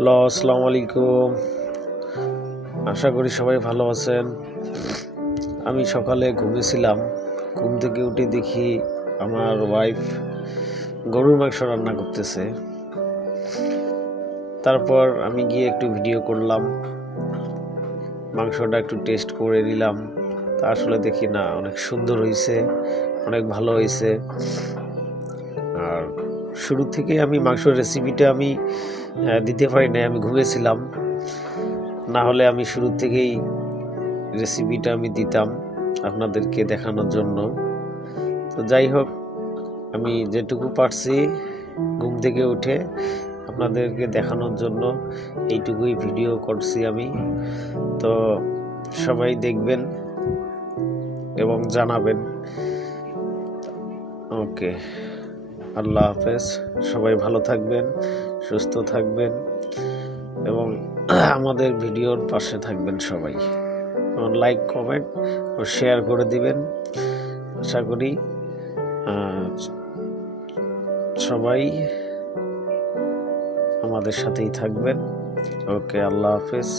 Hello, আসসালামু আলাইকুম। আশা করি সবাই ভালো আছেন। আমি সকালে ঘুমিয়েছিলাম। ঘুম থেকে উঠে দেখি আমার ওয়াইফ গরুর মাংস রান্না করতেছে। তারপর আমি গিয়ে একটু ভিডিও করলাম, মাংসটা একটু টেস্ট করে নিলাম। তা আসলে দেখি না, অনেক সুন্দর হয়েছে, অনেক ভালো হয়েছে। আর শুরু থেকে আমি মাংসের রেসিপিটা দিতে পারি নাই, আমি ঘুমিয়েছিলাম। না হলে আমি শুরু থেকেই রেসিপিটা আমি দিতাম আপনাদেরকে দেখানোর জন্য। তো যাই হোক, আমি যেটুকু পারছি ঘুম থেকে উঠে আপনাদেরকে দেখানোর জন্য এইটুকুই ভিডিও করছি আমি। তো সবাই দেখবেন এবং জানাবেন। ওকে, আল্লাহ হাফেজ। সবাই ভালো থাকবেন, সুস্থ থাকবেন এবং আমাদের ভিডিওর পাশে থাকবেন সবাই। লাইক, কমেন্ট ও শেয়ার করে দিবেন। আশা করি সবাই আমাদের সাথেই থাকবেন। ওকে, আল্লাহ হাফেজ।